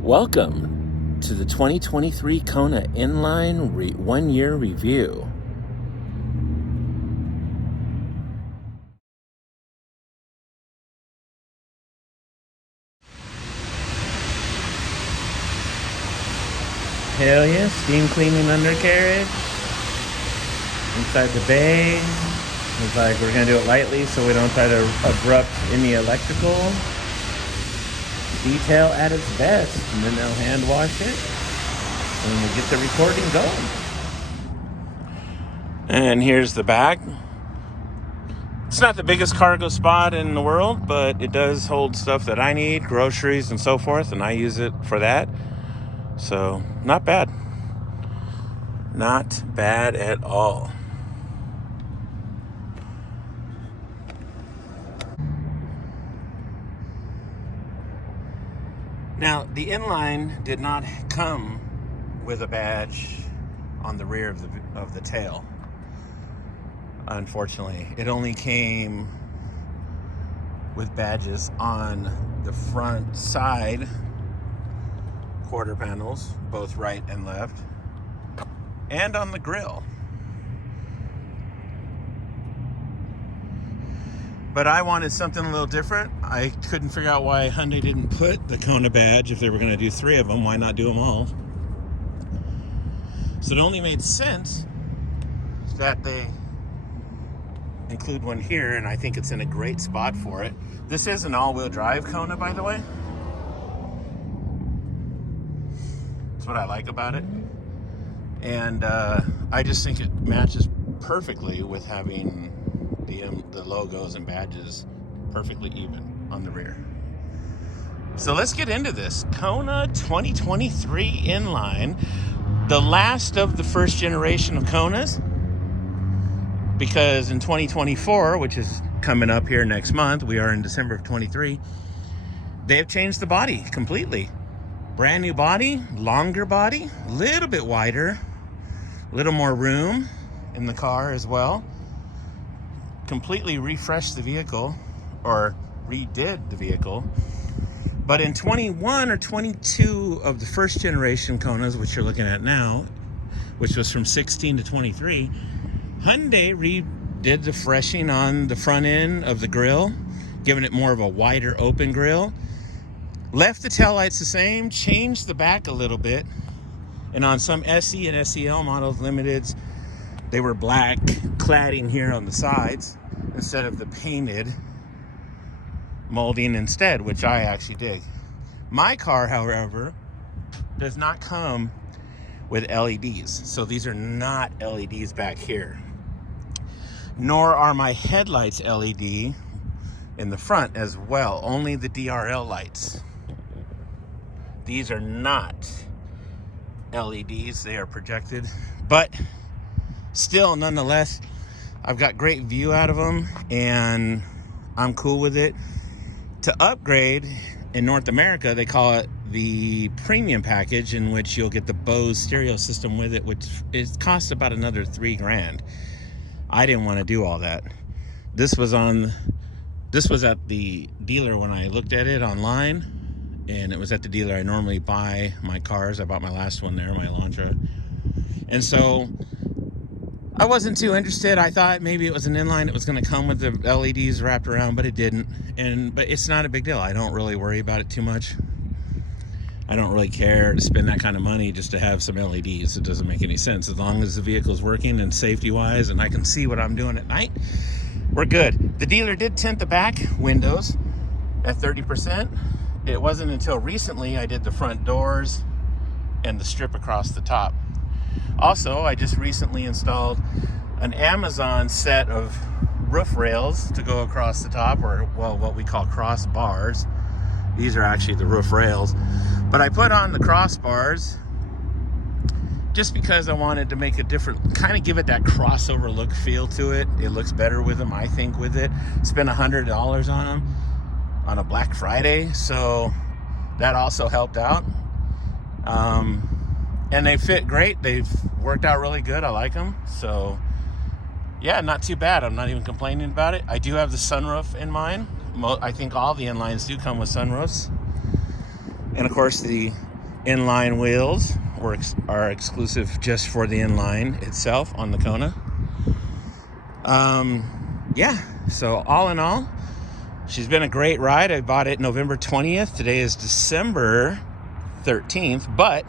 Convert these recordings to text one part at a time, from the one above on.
Welcome to the 2023 Kona Inline 1-year review. Hell yeah, steam cleaning undercarriage inside the bay. It's like we're gonna do it lightly so we don't try to abrupt any electrical detail at its best, and then they'll hand wash it and we'll get the recording going. And here's the back. It's not the biggest cargo spot in the world, but it does hold stuff that I need, groceries and so forth, and I use it for that. So, not bad. Not bad at all. Now, the inline did not come with a badge on the rear of the tail. Unfortunately, it only came with badges on the front side quarter panels, both right and left, and on the grill. But I wanted something a little different. I couldn't figure out why Hyundai didn't put the Kona badge. If they were going to do 3 of them, why not do them all? So it only made sense that they include one here, and I think it's in a great spot for it. This is an all-wheel drive Kona, by the way. That's what I like about it. And I just think it matches perfectly with having the logos and badges perfectly even on the rear. So let's get into this. Kona 2023 inline, the last of the first generation of Konas, because in 2024, which is coming up here next month, we are in December of 23, they have changed the body completely. Brand new body, longer body, a little bit wider, a little more room in the car as well. Completely refreshed the vehicle, or redid the vehicle. But in 21 or 22 of the first generation Konas, which you're looking at now, which was from 16 to 23, Hyundai redid the freshing on the front end of the grille, giving it more of a wider open grille. Left the taillights the same, changed the back a little bit. And on some SE and SEL models, limiteds, they were black cladding here on the sides instead of the painted molding instead, which I actually dig. My car, however, does not come with LEDs. So these are not LEDs back here. Nor are my headlights LED in the front as well. Only the DRL lights. These are not LEDs. They are projected. But still, nonetheless, I've got great view out of them, and I'm cool with it. To upgrade, in North America, they call it the premium package, in which you'll get the Bose stereo system with it, which costs about another $3,000. I didn't want to do all that. This was at the dealer when I looked at it online, and it was at the dealer I normally buy my cars. I bought my last one there, my Elantra. And so I wasn't too interested. I thought maybe it was an inline. It was going to come with the LEDs wrapped around, but it didn't. But it's not a big deal. I don't really worry about it too much. I don't really care to spend that kind of money just to have some LEDs. It doesn't make any sense. As long as the vehicle's working and safety-wise and I can see what I'm doing at night, we're good. The dealer did tint the back windows at 30%. It wasn't until recently I did the front doors and the strip across the top. Also, I just recently installed an Amazon set of roof rails to go across the top, or, well, what we call crossbars. These are actually the roof rails. But I put on the crossbars just because I wanted to make a different, kind of give it that crossover look feel to it. It looks better with them, I think, with it. Spent $100 on them on a Black Friday, so that also helped out. And they fit great. They've worked out really good. I like them. So, yeah, not too bad. I'm not even complaining about it. I do have the sunroof in mine. I think all the inlines do come with sunroofs. And, of course, the inline wheels are exclusive just for the inline itself on the Kona. Yeah, so all in all, she's been a great ride. I bought it November 20th. Today is December 13th, but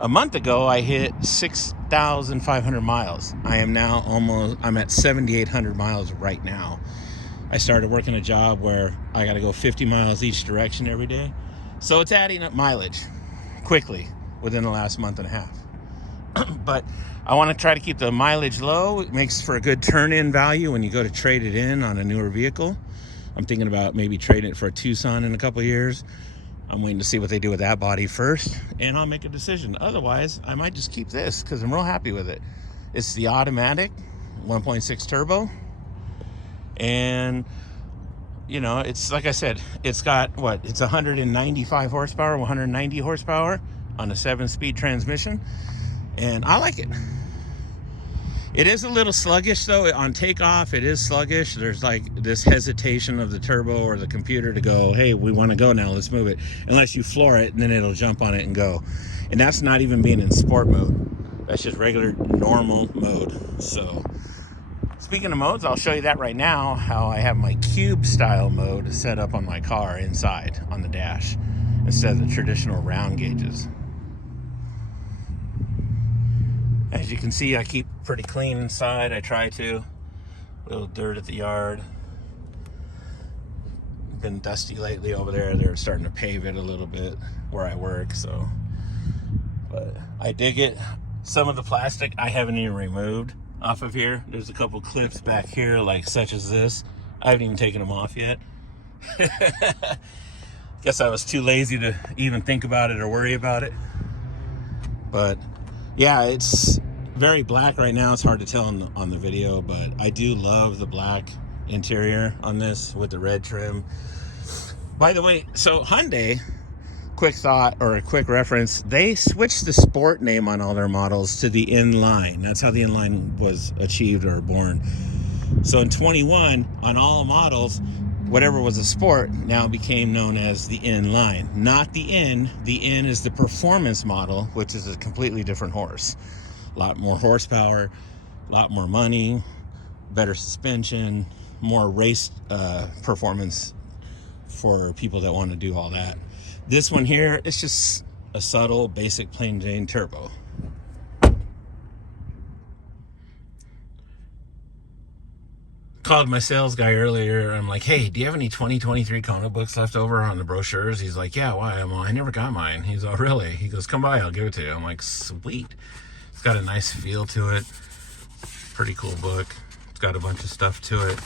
a month ago I hit 6,500 miles. I'm at 7,800 miles right now. I started working a job where I got to go 50 miles each direction every day. So it's adding up mileage quickly within the last month and a half. But I want to try to keep the mileage low. It makes for a good turn-in value when you go to trade it in on a newer vehicle. I'm thinking about maybe trading it for a Tucson in a couple of years. I'm waiting to see what they do with that body first, and I'll make a decision. Otherwise, I might just keep this because I'm real happy with it. It's the automatic 1.6 turbo. And, you know, it's like I said, it's got it's 195 horsepower, 190 horsepower on a 7-speed transmission. And I like it. It is a little sluggish though. On takeoff, it is sluggish. There's like this hesitation of the turbo or the computer to go, hey, we want to go now, let's move it. Unless you floor it, and then it'll jump on it and go. And that's not even being in sport mode. That's just regular, normal mode. So, speaking of modes, I'll show you that right now, how I have my cube style mode set up on my car inside on the dash instead of the traditional round gauges. As you can see, I keep pretty clean inside. I try to. A little dirt at the yard. Been dusty lately over there. They're starting to pave it a little bit where I work, so. But I dig it. Some of the plastic I haven't even removed off of here. There's a couple clips back here, like such as this. I haven't even taken them off yet. Guess I was too lazy to even think about it or worry about it. But yeah, it's very black right now. It's hard to tell on the video, but I do love the black interior on this with the red trim. By the way, so Hyundai, quick thought or a quick reference, they switched the sport name on all their models to the inline. That's how the inline was achieved or born. So in 21, on all models, whatever was a sport now became known as the inline, not the N. The N is the performance model, which is a completely different horse. A lot more horsepower, a lot more money, better suspension, more race performance for people that want to do all that. This one here, it's just a subtle, basic, plain Jane turbo. Called my sales guy earlier. I'm like, hey, do you have any 2023 Kona books left over on the brochures? He's like, yeah, why? I'm like, I never got mine. He's like, oh, really? He goes, come by, I'll give it to you. I'm like, sweet. It's got a nice feel to it. Pretty cool book. It's got a bunch of stuff to it.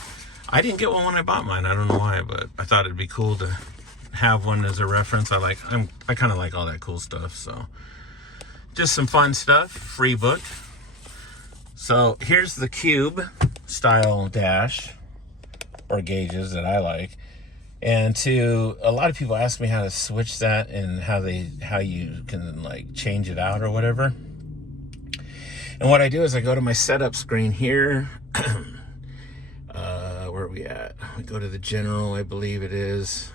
I didn't get one when I bought mine. I don't know why, but I thought it'd be cool to have one as a reference. I kind of like all that cool stuff. So just some fun stuff. Free book. So here's the cube style dash or gauges that I like. And a lot of people ask me how to switch that and how you can like change it out or whatever. And what I do is I go to my setup screen here. Where are we at? We go to the general, I believe it is.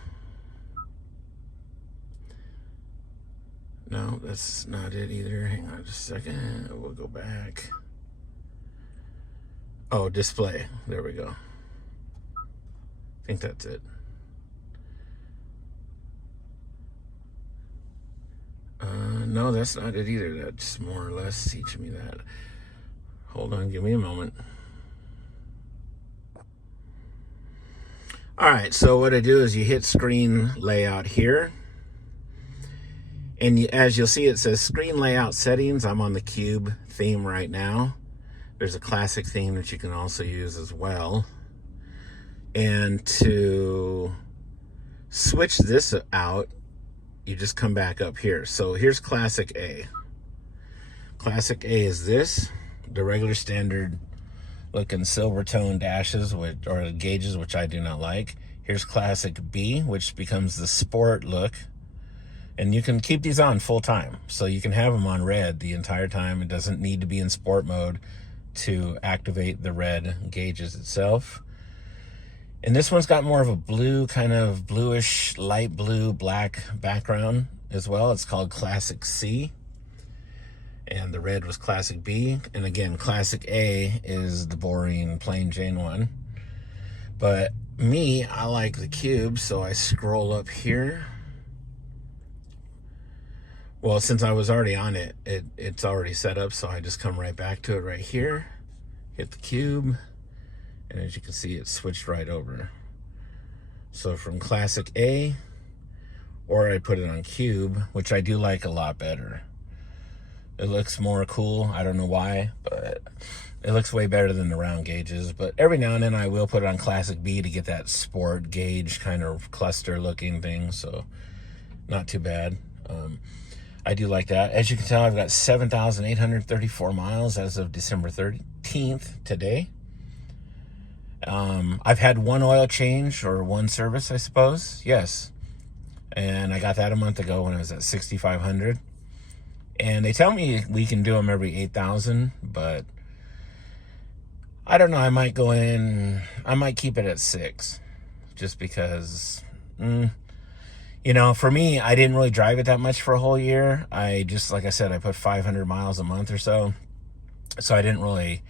No, that's not it either. Hang on just a second. We'll go back. Oh, display. There we go. I think that's it. No, that's not it either. That's more or less teaching me that. Hold on, give me a moment. All right, so what I do is you hit screen layout here. And as you'll see, it says screen layout settings. I'm on the cube theme right now. There's a classic theme that you can also use as well. And to switch this out, you just come back up here. So here's Classic A. Classic A is this, the regular standard looking silver tone dashes or gauges, which I do not like. Here's Classic B, which becomes the sport look. And you can keep these on full time. So you can have them on red the entire time. It doesn't need to be in sport mode to activate the red gauges itself. And this one's got more of a blue, kind of bluish, light blue, black background as well. It's called Classic C. And the red was Classic B. And again, Classic A is the boring, plain Jane one. But me, I like the cube, so I scroll up here. Well, since I was already on it, it's already set up, so I just come right back to it right here. Hit the cube. And as you can see, it switched right over. So from Classic A, or I put it on Cube, which I do like a lot better. It looks more cool. I don't know why, but it looks way better than the round gauges. But every now and then I will put it on Classic B to get that sport gauge kind of cluster looking thing. So not too bad. I do like that. As you can tell, I've got 7,834 miles as of December 13th today. I've had one oil change or one service, I suppose. Yes. And I got that a month ago when I was at 6,500. And they tell me we can do them every 8,000, but I don't know. I might go in, I might keep it at 6 just because, you know, for me, I didn't really drive it that much for a whole year. I just, like I said, I put 500 miles a month or so. So I didn't really,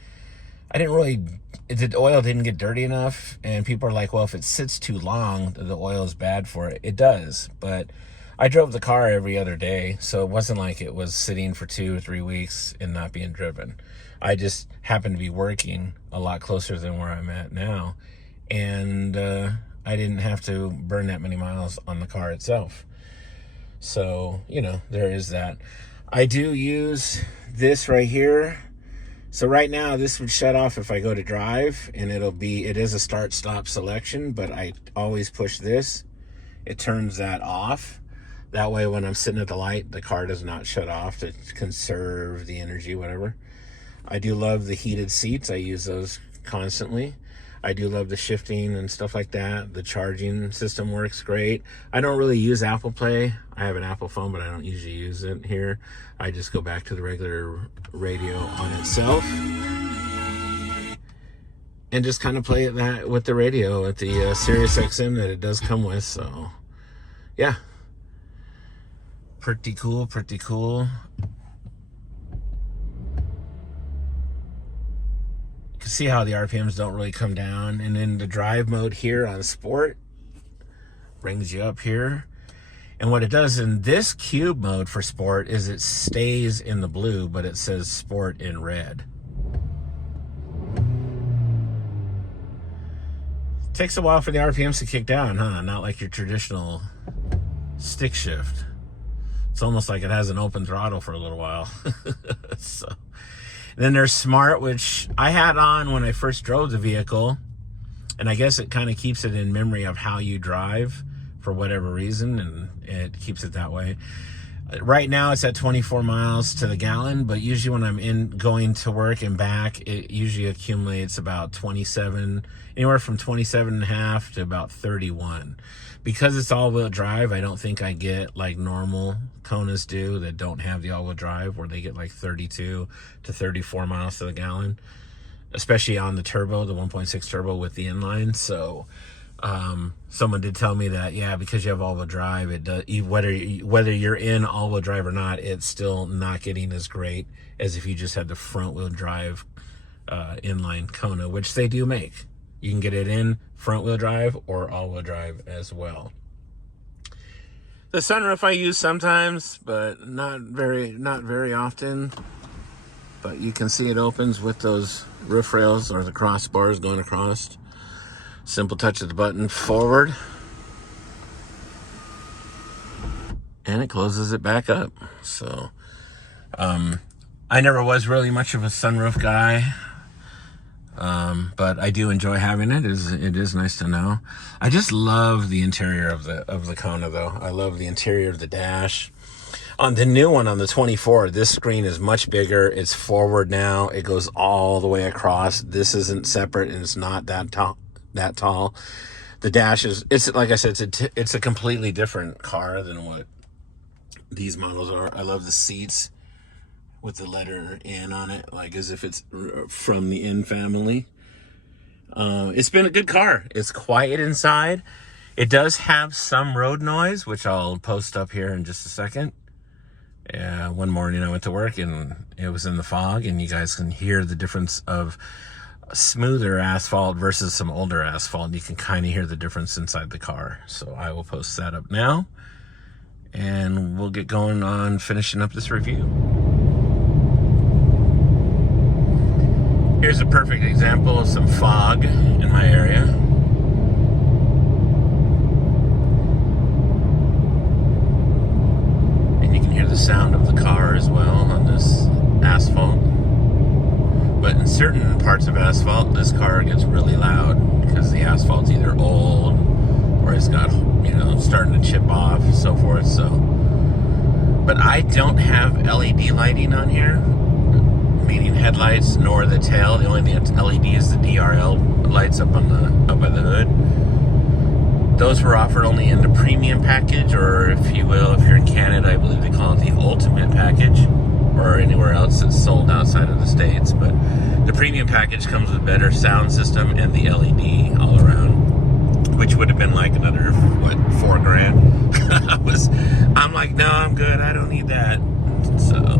the oil didn't get dirty enough. And people are like, well, if it sits too long, the oil is bad for it. It does. But I drove the car every other day. So it wasn't like it was sitting for 2 or 3 weeks and not being driven. I just happened to be working a lot closer than where I'm at now. And I didn't have to burn that many miles on the car itself. So, you know, there is that. I do use this right here. So right now this would shut off if I go to drive, and it is a start stop selection, but I always push this. It turns that off. That way when I'm sitting at the light, the car does not shut off to conserve the energy, whatever. I do love the heated seats. I use those constantly. I do love the shifting and stuff like that. The charging system works great. I don't really use Apple Play. I have an Apple phone, but I don't usually use it here. I just go back to the regular radio on itself and just kind of play that with the radio at the Sirius XM that it does come with. So yeah, pretty cool, pretty cool. See how the RPMs don't really come down. And then the drive mode here on sport brings you up here. And what it does in this cube mode for sport is it stays in the blue, but it says sport in red. Takes a while for the RPMs to kick down, huh? Not like your traditional stick shift. It's almost like it has an open throttle for a little while. So then there's smart, which I had on when I first drove the vehicle. And I guess it kind of keeps it in memory of how you drive for whatever reason. And it keeps it that way. Right now it's at 24 miles to the gallon. But usually when I'm going to work and back, it usually accumulates about 27, anywhere from 27 and a half to about 31. Because it's all-wheel drive, I don't think I get like normal Konas do that don't have the all-wheel drive, where they get like 32 to 34 miles to the gallon, especially on the turbo, the 1.6 turbo with the inline. So someone did tell me that, yeah, because you have all-wheel drive, it does, whether you're in all-wheel drive or not, it's still not getting as great as if you just had the front-wheel drive inline Kona, which they do make. You can get it in front-wheel drive or all-wheel drive as well. The sunroof I use sometimes, but not very often. But you can see it opens with those roof rails or the crossbars going across. Simple touch of the button forward. And it closes it back up. So, I never was really much of a sunroof guy. But I do enjoy having it. It is nice to know. I just love the interior of the Kona, though. I love the interior of the dash. On the new one, on the 24, this screen is much bigger. It's forward now. It goes all the way across. This isn't separate, and it's not that tall. The dash it's like I said, it's a completely different car than what these models are. I love the seats with the letter N on it, like as if it's from the N family. It's been a good car. It's quiet inside. It does have some road noise, which I'll post up here in just a second. Yeah, one morning I went to work and it was in the fog, and you guys can hear the difference of smoother asphalt versus some older asphalt. You can kind of hear the difference inside the car. So I will post that up now, and we'll get going on finishing up this review. Here's a perfect example of some fog in my area. And you can hear the sound of the car as well on this asphalt. But in certain parts of asphalt, this car gets really loud because the asphalt's either old or it's got, starting to chip off and so forth. So, but I don't have LED lighting on here, meaning headlights nor the tail. The only thing that's LED is the DRL lights up by the hood. Those were offered only in the premium package, or if you will, if you're in Canada, I believe they call it the ultimate package, or anywhere else that's sold outside of the States. But the premium package comes with better sound system and the LED all around, which would have been like another, $4,000. I'm like, no, I'm good. I don't need that. So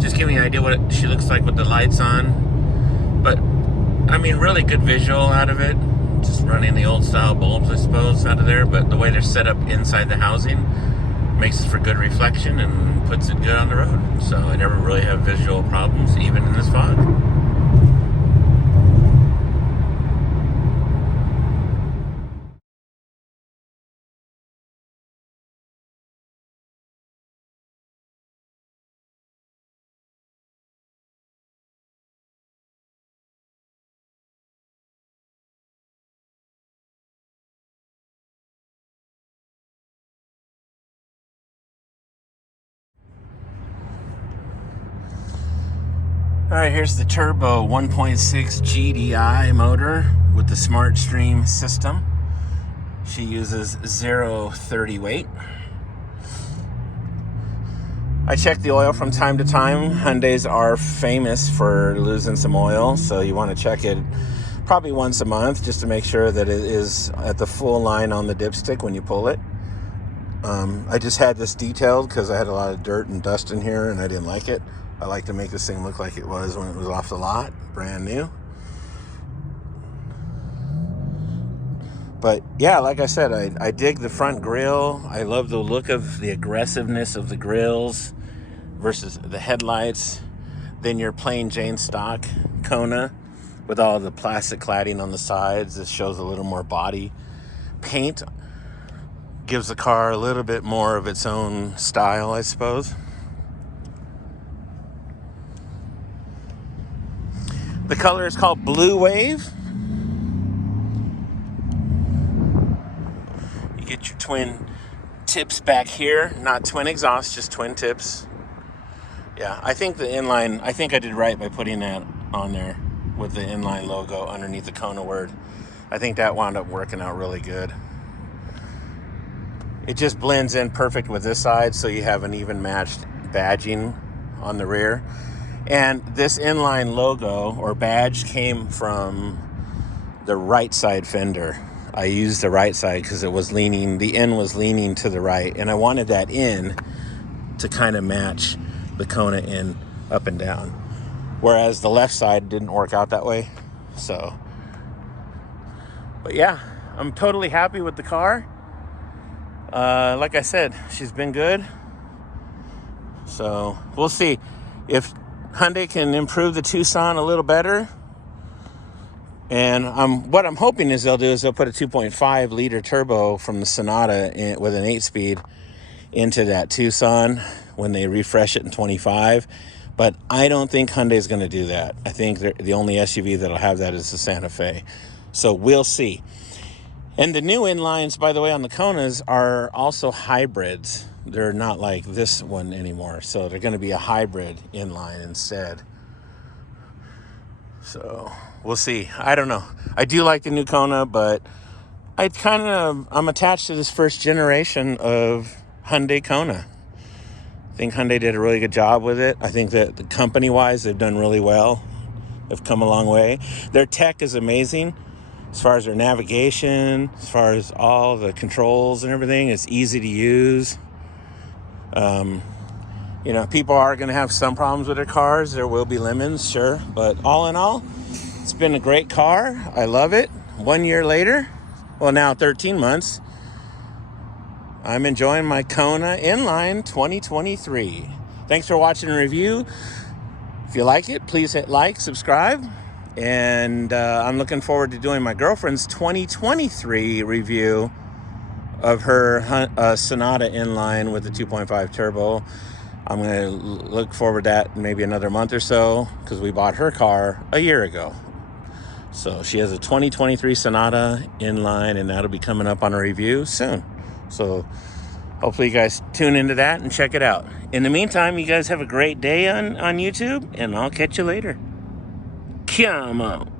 just give me an idea what she looks like with the lights on. But I mean, really good visual out of it. Just running the old style bulbs, I suppose, out of there. But the way they're set up inside the housing makes it for good reflection and puts it good on the road. So I never really have visual problems, even in this fog. All right, here's the turbo 1.6 GDI motor with the Smart Stream system. She uses 0-30 weight. I check the oil from time to time. Hyundais are famous for losing some oil, so you want to check it probably once a month just to make sure that it is at the full line on the dipstick when you pull it. I just had this detailed because I had a lot of dirt and dust in here and I didn't like it. I like to make this thing look like it was when it was off the lot, brand new. But yeah, like I said, I dig the front grille. I love the look of the aggressiveness of the grills versus the headlights. Then your plain Jane stock Kona with all the plastic cladding on the sides. This shows a little more body. Paint gives the car a little bit more of its own style, I suppose. The color is called Blue Wave. You get your twin tips back here. Not twin exhaust, just twin tips. Yeah, I think the inline, I think I did right by putting that on there with the inline logo underneath the Kona word. I think that wound up working out really good. It just blends in perfect with this side, so you have an even matched badging on the rear. And this inline logo or badge came from the right side fender. I used the right side because it was leaning, the end was leaning to the right, and I wanted that in to kind of match the Kona in up and down. Whereas the left side didn't work out that way. So, but yeah, I'm totally happy with the car. Like I said, she's been good. So we'll see if Hyundai can improve the Tucson a little better. And what I'm hoping is they'll put a 2.5 liter turbo from the Sonata with an 8-speed into that Tucson when they refresh it in 25. But I don't think Hyundai's going to do that. I think the only SUV that'll have that is the Santa Fe. So we'll see. And the new inlines, by the way, on the Konas are also hybrids. They're not like this one anymore. So they're going to be a hybrid inline instead. So we'll see. I don't know. I do like the new Kona, but I'm attached to this first generation of Hyundai Kona. I think Hyundai did a really good job with it. I think that the company-wise, they've done really well. They've come a long way. Their tech is amazing. as far as their navigation, as far as all the controls and everything. It's easy to use. You know, people are going to have some problems with their cars. There will be lemons, sure. But all in all, it's been a great car. I love it. 1 year later, well, now 13 months, I'm enjoying my Kona Inline 2023. Thanks for watching the review. If you like it, please hit like, subscribe. And I'm looking forward to doing my girlfriend's 2023 review of her Sonata Inline with the 2.5 turbo. I'm going to look forward to that in maybe another month or so, because we bought her car a year ago. So she has a 2023 Sonata Inline, and that'll be coming up on a review soon. So hopefully you guys tune into that and check it out. In the meantime, you guys have a great day on YouTube, and I'll catch you later. Come on.